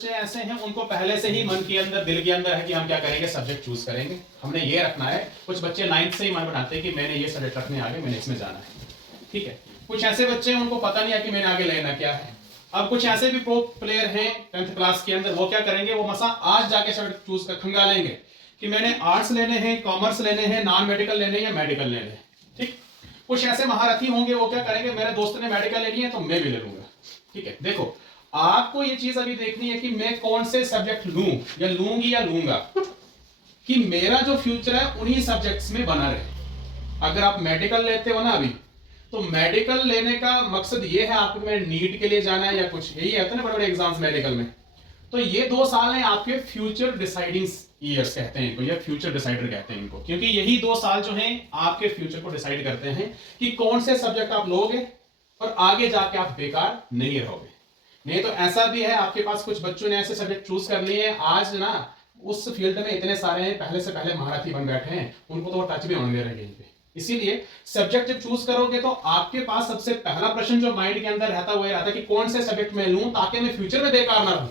ऐसे हैं उनको पहले से ही मन के अंदर दिल के अंदर है कि हम क्या करेंगे, सब्जेक्ट चूज करेंगे, हमने ये रखना है। कुछ बच्चे 9th से ही मन बनाते हैं कि मैंने ये सब्जेक्ट रखने आगे, मैंने इसमें जाना है, ठीक है। कुछ ऐसे बच्चे हैं उनको पता नहीं है कि मैंने आगे लेना क्या है। अब कुछ ऐसे भी प्रो प्लेयर हैं 10th क्लास के अंदर, वो क्या करेंगे, वो मसा आज जाके सब्जेक्ट चूज कर खंगालेंगे कि मैंने आर्ट्स लेने हैं, कॉमर्स लेने हैं, नॉन मेडिकल लेने हैं या मेडिकल लेने हैं, ठीक। कुछ ऐसे महारथी होंगे वो क्या करेंगे, मेरे दोस्त ने मेडिकल लेनी है तो मैं भी ले लूंगा, ठीक है। देखो आपको ये चीज अभी देखनी है कि मैं कौन से सब्जेक्ट लूं या लूंगी या लूंगा कि मेरा जो फ्यूचर है उन्हीं सब्जेक्ट्स में बना रहे। अगर आप मेडिकल लेते हो ना अभी, तो मेडिकल लेने का मकसद ये है आपको मैं नीट के लिए जाना है या कुछ, यही है ना बड़े बड़े एग्जाम्स मेडिकल में। तो ये 2 साल हैं आपके फ्यूचर डिसाइडिंग ईयर्स कहते हैं इनको, या फ्यूचर डिसाइडर कहते हैं इनको, क्योंकि यही 2 साल जो हैं आपके फ्यूचर को डिसाइड करते हैं कि कौन से सब्जेक्ट आप लोगे और आगे जाके आप बेकार नहीं रहोगे। नहीं तो ऐसा भी है आपके पास कुछ बच्चों ने ऐसे सब्जेक्ट चूज कर लिए हैं आज ना, उस फील्ड में इतने सारे हैं, पहले से पहले महारथी बन बैठे हैं, उनको तो वो टच भी होने दे रहे हैं। इसीलिए सब्जेक्ट जब चूज करोगे तो आपके पास सबसे पहला प्रश्न जो माइंड के अंदर रहता हुआ रहता है कि कौन से सब्जेक्ट मैं लूं ताकि मैं फ्यूचर में बेकार ना रहूं,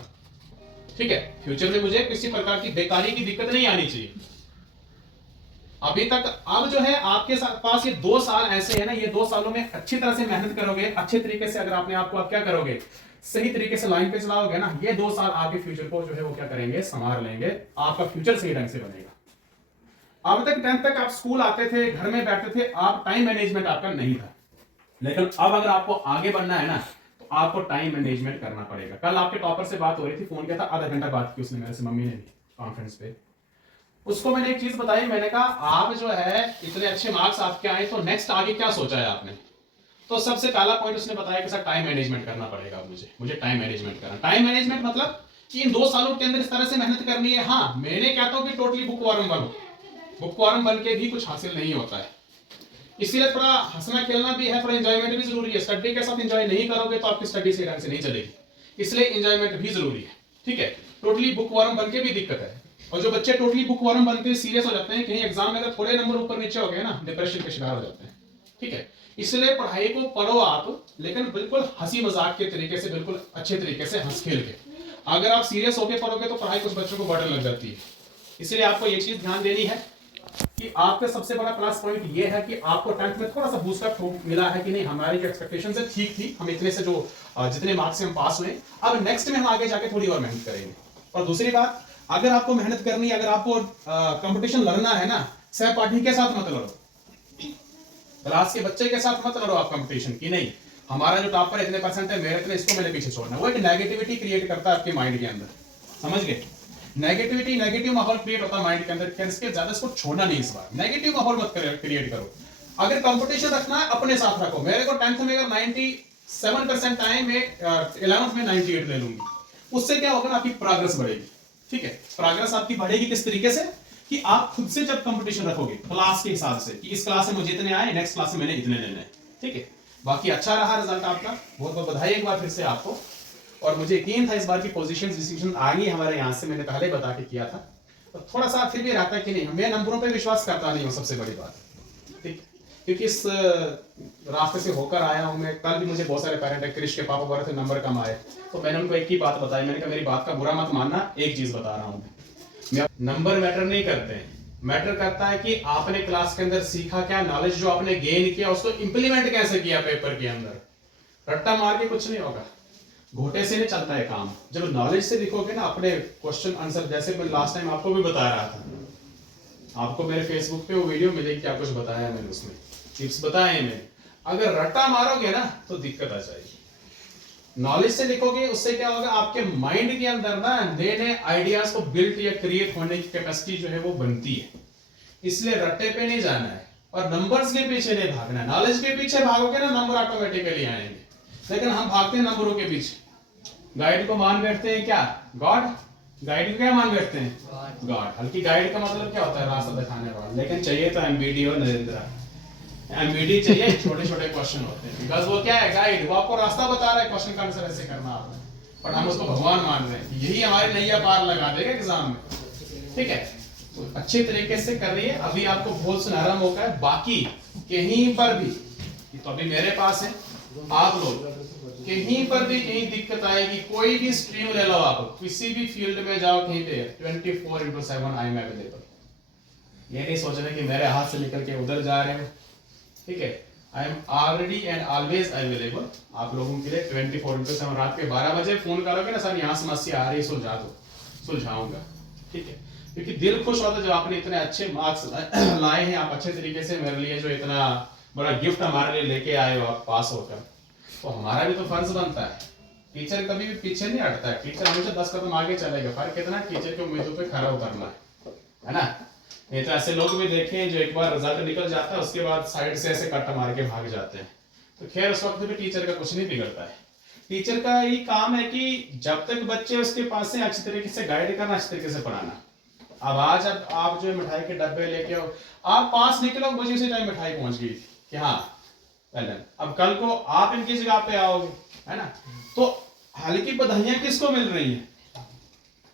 ठीक है। फ्यूचर में मुझे किसी प्रकार की बेकारी की दिक्कत नहीं आनी चाहिए। अभी तक अब जो है आपके पास ये 2 साल ऐसे है ना, ये 2 सालों में अच्छी तरह से मेहनत करोगे, अच्छे तरीके से अगर आपने आपको आप क्या करोगे, सही तरीके से लाइन पे चलाओगे ना, ये 2 साल आपके फ्यूचर को जो है वो क्या करेंगे, संभाल लेंगे, आपका फ्यूचर सही ढंग से बनेगा। अब तक 10th तक आप स्कूल आते थे, घर में बैठते थे, आप टाइम मैनेजमेंट आपका नहीं था, लेकिन अब अगर आपको आगे बढ़ना है ना तो आपको टाइम मैनेजमेंट करना पड़ेगा। कल आपके टॉपर से बात हो रही थी, फोन किया था, आधा घंटा बात की उसने मेरे से, मम्मी ने भी कॉन्फ्रेंस पे। उसको मैंने एक चीज बताई, मैंने कहा आप जो है इतने अच्छे मार्क्स आपके आए तो नेक्स्ट आगे क्या सोचा है आपने। तो सबसे पहला पॉइंट उसने बताया कि सर टाइम मैनेजमेंट करना पड़ेगा, मुझे टाइम मैनेजमेंट करना। टाइम मैनेजमेंट मतलब कि इन 2 सालों के अंदर इस तरह से मेहनत करनी है। हाँ, मैंने कहता हूं कि टोटली बुकवर्म बनो, बुकवर्म बन के भी कुछ हासिल नहीं होता है, इसीलिए थोड़ा हंसना खेलना भी है, थोड़ा एंजॉयमेंट भी जरूरी है। स्टडी के साथ एंजॉय नहीं करोगे तो आपकी स्टडी सही ढंग से नहीं चलेगी, इसलिए एंजॉयमेंट भी जरूरी है, ठीक है। टोटली बुकवर्म बन के भी दिक्कत है, और जो बच्चे टोटली बुकवर्म बनते सीरियस हो जाते हैं, कहीं एग्जाम में अगर थोड़े नंबर ऊपर नीचे हो गए ना, डिप्रेशन के शिकार हो जाते हैं, ठीक है। इसलिए पढ़ाई को पढ़ो आप, लेकिन बिल्कुल हंसी मजाक के तरीके से, बिल्कुल अच्छे तरीके से हंस खेल के। अगर आप सीरियस होकर पढ़ोगे तो पढ़ाई कुछ बच्चों को बर्डन लग जाती है। इसलिए आपको ये चीज ध्यान देनी है कि आपका सबसे बड़ा प्लस पॉइंट ये है कि आपको 10th में थोड़ा सा बूस्टअप मिला है कि नहीं, हमारी जो एक्सपेक्टेशन है ठीक थी, हम इतने से जो जितने मार्क्स से हम पास हुए, अब नेक्स्ट में हम आगे जाके थोड़ी और मेहनत करेंगे। और दूसरी बात, अगर आपको मेहनत करनी है, अगर आपको कंपटीशन लड़ना है ना, सहपाठी के साथ मत लड़ो, क्लास के बच्चे के साथ मत लड़ो आप कंपटीशन की, नहीं हमारा जो टॉपर इतने परसेंट है, मेरे इतने, इसको मैंने पीछे छोड़ना। वो एक नेगेटिविटी क्रिएट करता है आपके माइंड के अंदर, समझ गए। नेगेटिविटी, नेगेटिव माहौल क्रिएट होता है माइंड के अंदर, इसके ज्यादा इसको छोड़ना नहीं। इस बार नेगेटिव माहौल मत क्रिएट करो। अगर कंपटीशन रखना है अपने साथ रखो। मेरे को 10th में अगर 97% आए, मैं 11th में 98 ले लूंगी, उससे क्या होगा ना, आपकी प्रोग्रेस बढ़ेगी, ठीक है। प्रोग्रेस आपकी बढ़ेगी किस तरीके से कि आप खुद से जब कंपटीशन रखोगे क्लास के हिसाब से कि इस क्लास में मुझे इतने आए, नेक्स्ट क्लास में मैंने इतने लेने हैं, ठीक है। बाकी अच्छा रहा रिजल्ट आपका, बहुत बहुत बधाई एक बार फिर से आपको। और मुझे यकीन था इस बार की पोजीशंस डिसीजन आ गई हमारे यहाँ से, मैंने पहले बता के किया था। तो थोड़ा सा फिर भी रहता है कि नहीं, मैं नंबरों पे विश्वास करता नहीं हूँ, सबसे बड़ी बात, ठीक। क्योंकि इस रास्ते से होकर आया हूँ मैं। कल भी मुझे बहुत सारे पेरेंट है, क्रिश के पापा बोल रहे थे नंबर कम आए, तो मैंने उनको एक ही बात बताई, मैंने कहा मेरी बात का बुरा मत मानना, एक चीज बता रहा हूँ मैं, नंबर मैटर नहीं करते हैं, मैटर करता है कि आपने क्लास के अंदर सीखा क्या, नॉलेज जो आपने गेन किया उसको इंप्लीमेंट कैसे किया पेपर के अंदर। रट्टा मार के कुछ नहीं होगा, घोटे से नहीं चलता है काम। जब नॉलेज से लिखोगे ना अपने क्वेश्चन आंसर, जैसे मैं लास्ट टाइम आपको भी बता रहा था, आपको मेरे फेसबुक पे वो वीडियो मिलेगी, क्या कुछ बताया मैंने, उसमें टिप्स बताए मैंने। अगर रट्टा मारोगे ना तो दिक्कत आ जाएगी। नॉलेज से लिखोगे, उससे क्या होगा, आपके माइंड के अंदर ना नए नए आइडियाज को बिल्ड या क्रिएट होने की कैपेसिटी जो है वो बनती है। इसलिए रट्टे पे नहीं जाना है और नंबर्स के पीछे नहीं भागना है। नॉलेज के पीछे भागोगे ना, नंबर ऑटोमेटिकली आएंगे, लेकिन हम भागते हैं नंबरों के पीछे। गाइड को मान बैठते हैं क्या, गॉड। गाइड को क्या मान बैठते हैं, गॉड। हल्की गाइड का मतलब क्या होता है, रास्ता दिखाने वाला, लेकिन चाहिए तो एमबीडी और नरेंद्र। एमबीडी चाहिए, छोटे छोटे क्वेश्चन होते हैं, बिकॉज वो क्या है, गाइड, वो आपको रास्ता बता रहा है, क्वेश्चन का आंसर ऐसे करना आपने, पर हम उसको भगवान मान रहे हैं, यही हमारे नैया पार लगा देगा एग्जाम में, ठीक है। तो अच्छे तरीके से कर रही है, अभी आपको बहुत सुनहरा मौका है। बाकी कहीं पर भी, तो अभी मेरे पास है, आप लोग कहीं पर भी यही दिक्कत आएगी, कोई भी स्ट्रीम ले लो आप, किसी भी फील्ड में जाओ कहीं पे 24/7 आई एम अवेलेबल। ये नहीं सोचना कि मेरे हाथ से निकल के उधर जा रहे हो, ठीक है। I am already and always available आप लोगों के लिए 24/7। रात के 12 बजे फोन करोगे ना, सर यहाँ समस्या आ रही है, सुलझा दो, सुलझाऊंगा, ठीक है। क्योंकि दिल खुश होता है जब आपने इतने अच्छे मार्क्स लाए हैं, आप अच्छे तरीके से मेरे लिए जो इतना बड़ा गिफ्ट हमारे लिए लेके आए हो आप पास होकर, तो हमारा भी तो फर्ज बनता है। टीचर कभी भी पीछे नहीं हटता है, टीचर हमेशा 10 कदम आगे चलेगा। फर्क कितना टीचर की उम्मीदों पे खरा उतरना है ना। नहीं तो ऐसे लोग भी देखे हैं जो एक बार रिजल्ट निकल जाता है उसके बाद साइड से ऐसे कट मार के भाग जाते हैं। तो खैर उस वक्त भी टीचर का कुछ नहीं बिगड़ता है। टीचर का यही काम है कि जब तक बच्चे उसके पास से अच्छी तरीके से गाइड करना, अच्छी तरीके से पढ़ाना। अब आज अब आप जो मिठाई के डब्बे लेके आओ, आप पास निकलो, मुझे उसी टाइम मिठाई पहुंच गई थी कि हाँ पहले, अब कल को आप इनकी जगह पे आओगे, है ना, तो हल्की बधाइयां किसको मिल रही हैं?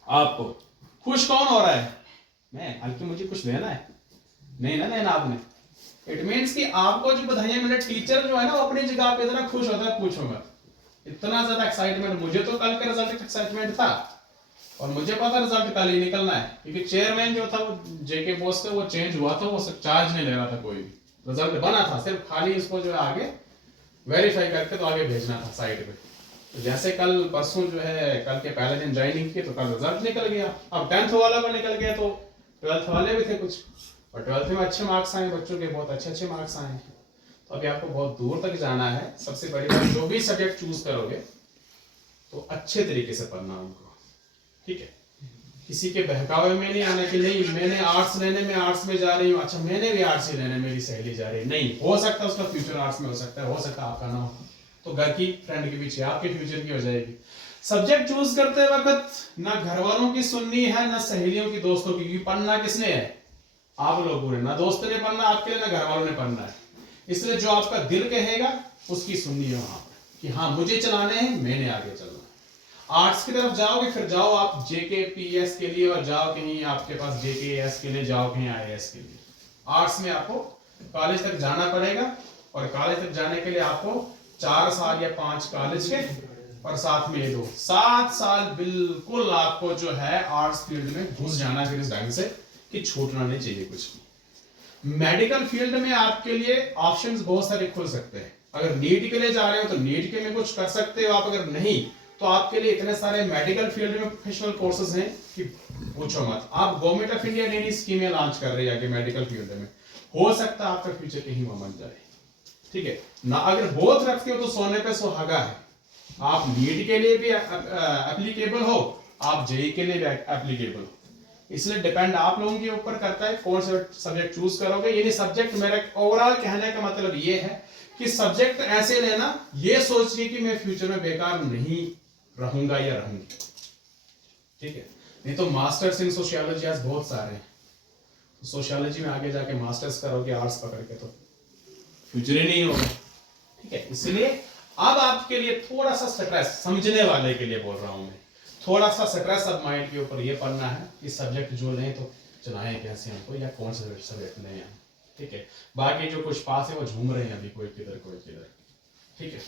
आपको। खुश कौन हो रहा है? मैं। हल्की मुझे कुछ लेना है? नहीं ना लेना आपने। इट मीन्स कि आपको जो बधाइयां मिल रही, टीचर जो है ना वो अपनी जगह पे इतना खुश होता है पूछो मत। इतना ज्यादा एक्साइटमेंट, मुझे तो कल के रिजल्ट एक्साइटमेंट था और मुझे पता रिजल्ट कल ही निकलना है, क्योंकि चेयरमैन जो था वो जेके बोस का, वो चेंज हुआ था, वो चार्ज नहीं ले रहा था कोई भी। रिजल्ट बना था, सिर्फ खाली इसको जो है आगे वेरीफाई करके तो आगे भेजना था साइड पे। तो जैसे कल परसों जो है कल के पहले दिन ज्वाइनिंग की तो कल रिजल्ट निकल गया। अब 10th वाला का निकल गया तो 12th वाले भी थे कुछ, और 12th में अच्छे मार्क्स आए बच्चों के, बहुत अच्छे अच्छे मार्क्स आए। तो अभी आपको बहुत दूर तक जाना है। सबसे बड़ी बात, जो भी सब्जेक्ट चूज करोगे तो अच्छे तरीके से पढ़ना उनको, ठीक है। किसी के बहकावे में नहीं आना कि नहीं मैंने आर्ट्स लेने में आर्ट्स में जा रही हूँ, अच्छा मैंने भी आर्ट्स ही लेने, मेरी सहेली जा रही है, नहीं। हो सकता है उसका फ्यूचर आर्ट्स में हो सकता है, हो सकता है आपका ना हो, तो घर की फ्रेंड के पीछे आपके फ्यूचर की हो जाएगी। सब्जेक्ट चूज करते वक्त ना घर वालों की सुननी है, ना सहेलियों की, दोस्तों की, क्योंकि पढ़ना किसने है? आप लोगों ने। ना दोस्त ने पढ़ना आपके लिए, ना घर वालों ने पढ़ना है। इसलिए जो आपका दिल कहेगा उसकी सुननी है वहां पर, कि हाँ मुझे चलाने हैं, मैंने आगे चलना है। आर्ट्स की तरफ जाओगे फिर जाओ आप जेके पीएस के लिए, और जाओ कहीं आपके पास जेकेएस के लिए, जाओ कहीं आईएएस के लिए। आर्ट्स में आपको कॉलेज तक जाना पड़ेगा, और कॉलेज तक जाने के लिए आपको 4 साल या 5 कॉलेज के, और साथ में ये 7 साल बिल्कुल आपको जो है आर्ट्स फील्ड में घुस जाना फिर इस ढंग से कि छूटना नहीं चाहिए कुछ भी। मेडिकल फील्ड में आपके लिए ऑप्शंस बहुत सारे खुल सकते हैं। अगर नीट के लिए जा रहे हो तो नीट के में कुछ कर सकते हो आप, अगर नहीं तो आपके लिए इतने सारे मेडिकल फील्ड में प्रोफेशनल कोर्सेज हैं कि पूछो मत। आप गवर्नमेंट ऑफ इंडिया ने स्कीमें लॉन्च कर रही है कि मेडिकल फील्ड में, हो सकता है आपका फ्यूचर कहीं वहां बन जाए, ठीक है ना। अगर बोथ रखते हो तो सोने पे सुहागा है। आप नीट के लिए भी एप्लीकेबल हो, आप जेई के लिए भी एप्लीकेबल हो। इसलिए डिपेंड आप लोगों के ऊपर करता है कौन सा सब्जेक्ट चूज करोगे। यानी सब्जेक्ट, मेरा ओवरऑल कहने का मतलब ये है कि सब्जेक्ट ऐसे लेना ये सोच के कि मैं फ्यूचर में बेकार नहीं रहूंगा या रहूंगी, ठीक है। नहीं तो मास्टर्स इन सोशियोलॉजी आज बहुत सारे हैं, तो सोशियोलॉजी में आगे जाके मास्टर्स करोगे आर्ट्स पकड़ के तो फ्यूचर ही नहीं होगा, ठीक है। इसलिए अब आपके लिए थोड़ा सा स्ट्रेस, समझने वाले के लिए बोल रहा हूं मैं, थोड़ा सा स्ट्रेस अब माइंड के ऊपर ये पढ़ना है कि सब्जेक्ट जो लें तो चलाएं कैसे हमको, या कौन सा सब्जेक्ट लें हम, ठीक है। बाकी जो कुछ पास है वो झूम रहे हैं अभी, कोई किधर कोई किधर, ठीक है।